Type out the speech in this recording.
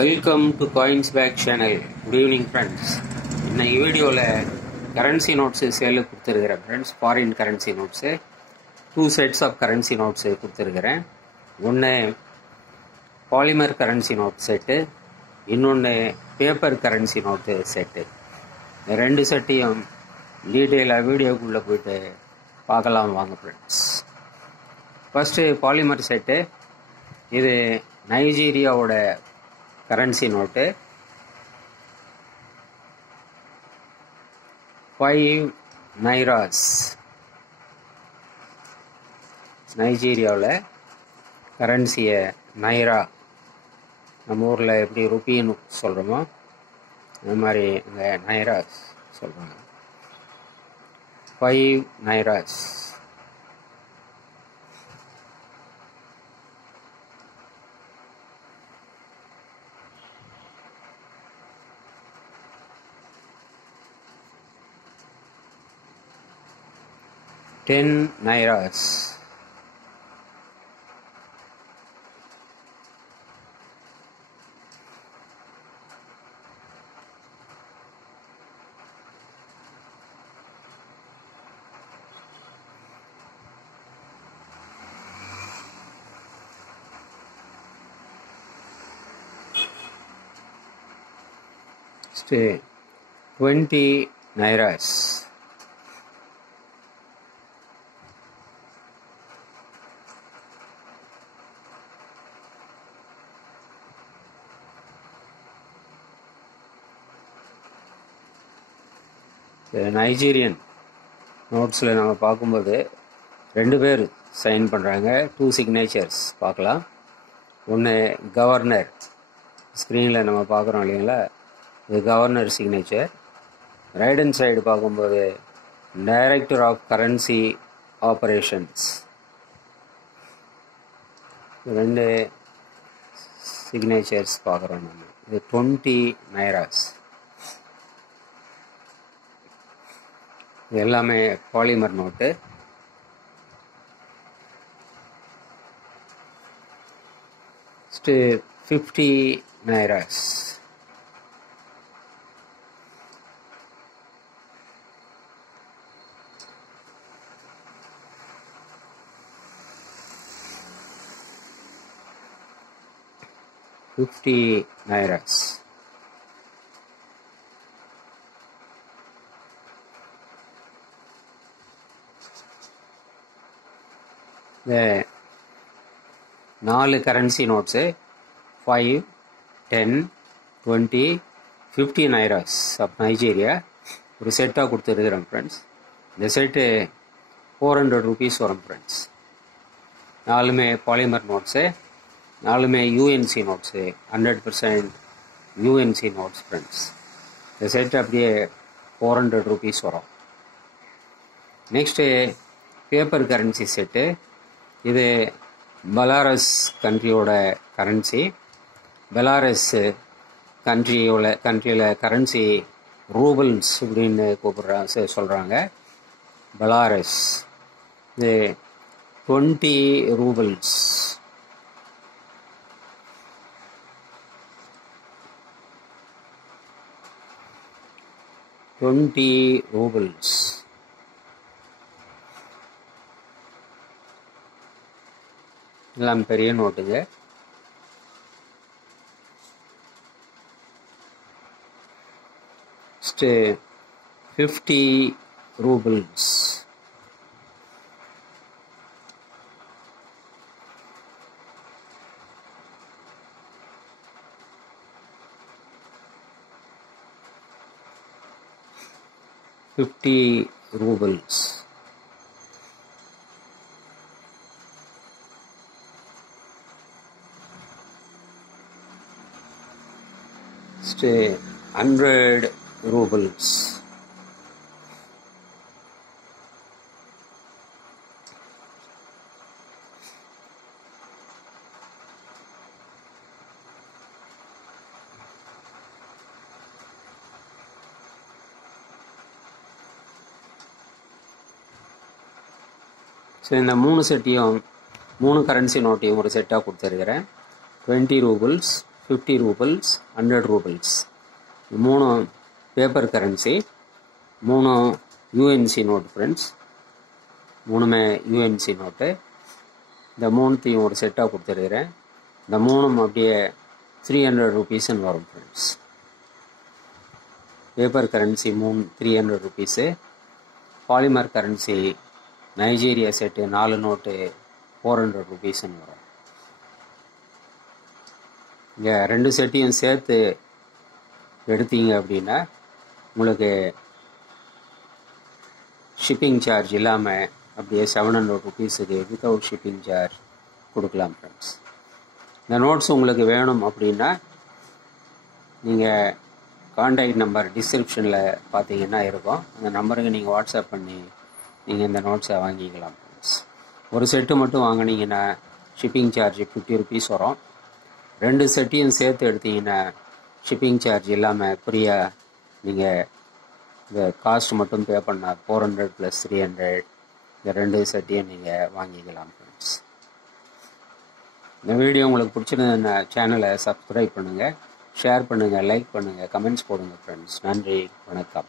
Welcome to coins pack channel. Good evening friends. இன்னைக்கு வீடியோவில் currency notes சேலுக்கு கொடுத்துருக்கிறேன் friends. Foreign currency notes 2 sets of currency notes கொடுத்துருக்கிறேன். ஒன்று பாலிமர் கரன்சி நோட் செட்டு, இன்னொன்று paper currency note set. இந்த 2 செட்டையும் டீட்டெயிலாக வீடியோக்குள்ளே போய்ட்டு பார்க்கலாம் வாங்க ஃப்ரெண்ட்ஸ். First polymer set. இது நைஜீரியாவோட கரன்சி நோட்டு. 5 நைராஸ். நைஜீரியாவில் கரன்சியை நைரா, நம்ம ஊரில் எப்படி ருப்பின்னு சொல்கிறோமோ அது மாதிரி இங்கே நைராஸ் சொல்கிறாங்க. 5 நைராஸ். $10 nairas. Stay 20 nairas. நைஜீரியன் நோட்ஸில் நம்ம பார்க்கும்போது 2 பேர் சைன் பண்ணுறாங்க. 2 சிக்னேச்சர்ஸ் பார்க்கலாம். ஒன்று கவர்னர், ஸ்க்ரீனில் நம்ம பார்க்குறோம் இல்லைங்களா, இது governor signature. Right hand side பார்க்கும்போது director of currency operations. 2 signatures பார்க்குறோம் நம்ம. இது 20 நைராஸ். எல்லாமே polymer note. Next 50 nairas. $50 nairas. இந்த 4 currency notes 5, 10, 20, 50 nairas of Nigeria ஒரு செட்டாக கொடுத்துருக்குறேன் ஃப்ரெண்ட்ஸ். இந்த செட்டு 400 rupees வரும் ஃப்ரெண்ட்ஸ். 4மே பாலிமர் நோட்ஸு, 4மே UNC notes, 100% UNC notes friends. இந்த செட்டு அப்படியே 400 rupees வரும். Next paper currency set. இது பெலாரஸ் கண்ட்ரியோட கரன்சி. பெலாரஸ் கண்ட்ரியில் கரன்சி ரூபல்ஸ் அப்படின்னு சொல்கிறாங்க. பெலாரஸ் இது 20 ரூபல்ஸ். $20 ரூபல்ஸ். எல்லாம் பெரிய நோட்டுங்க. Next 50 rubles. $50 rubles. Stay 100 rubles. So இந்த 3 கரன்சி நோட்டையும் ஒரு செட்டாக கொடுத்துருக்கிறேன். 20 rubles, 50 rubles, 100 rubles. 3 paper currency, 3 UNC note friends. 3மே யூஎன்சி நோட்டு. இந்த 3த்தையும் ஒரு செட்டாக கொடுத்துருக்கிறேன். இந்த 3ம் அப்படியே 300 ருபீஸ்ன்னு வரும் friends. Paper currency 300 rupees. Polymer currency Nigeria set 4 note 400 ருபீஸ்ன்னு வரும். இங்கே 2 செட்டையும் சேர்த்து எடுத்தீங்க அப்படின்னா உங்களுக்கு ஷிப்பிங் சார்ஜ் இல்லாமல் அப்படியே 700 ருபீஸுக்கு வித்தவுட் ஷிப்பிங் சார்ஜ் கொடுக்கலாம் ஃப்ரெண்ட்ஸ். இந்த நோட்ஸ் உங்களுக்கு வேணும் அப்படின்னா நீங்கள் கான்டாக்ட் நம்பர் டிஸ்கிரிப்ஷனில் பார்த்தீங்கன்னா இருக்கும். அந்த நம்பருக்கு நீங்கள் வாட்ஸ்அப் பண்ணி நீங்கள் இந்த நோட்ஸை வாங்கிக்கலாம் ஃப்ரெண்ட்ஸ். ஒரு செட்டு மட்டும் வாங்கினீங்கன்னா ஷிப்பிங் சார்ஜ் 50 ருபீஸ் வரும். 2 செட்டையும் சேர்த்து எடுத்தீங்கன்னா ஷிப்பிங் சார்ஜ் இல்லாமல் ஃப்ரீயாக நீங்கள் இந்த காஸ்ட் மட்டும் பே பண்ணால் 400 + 300 இந்த 2 செட்டையும் நீங்கள் வாங்கிக்கலாம் ஃப்ரெண்ட்ஸ். இந்த வீடியோ உங்களுக்கு பிடிச்சிருந்ததுன்னா சேனலை சப்ஸ்கிரைப் பண்ணுங்கள், ஷேர் பண்ணுங்கள், லைக் பண்ணுங்கள், கமெண்ட்ஸ் போடுங்க ஃப்ரெண்ட்ஸ். நன்றி, வணக்கம்.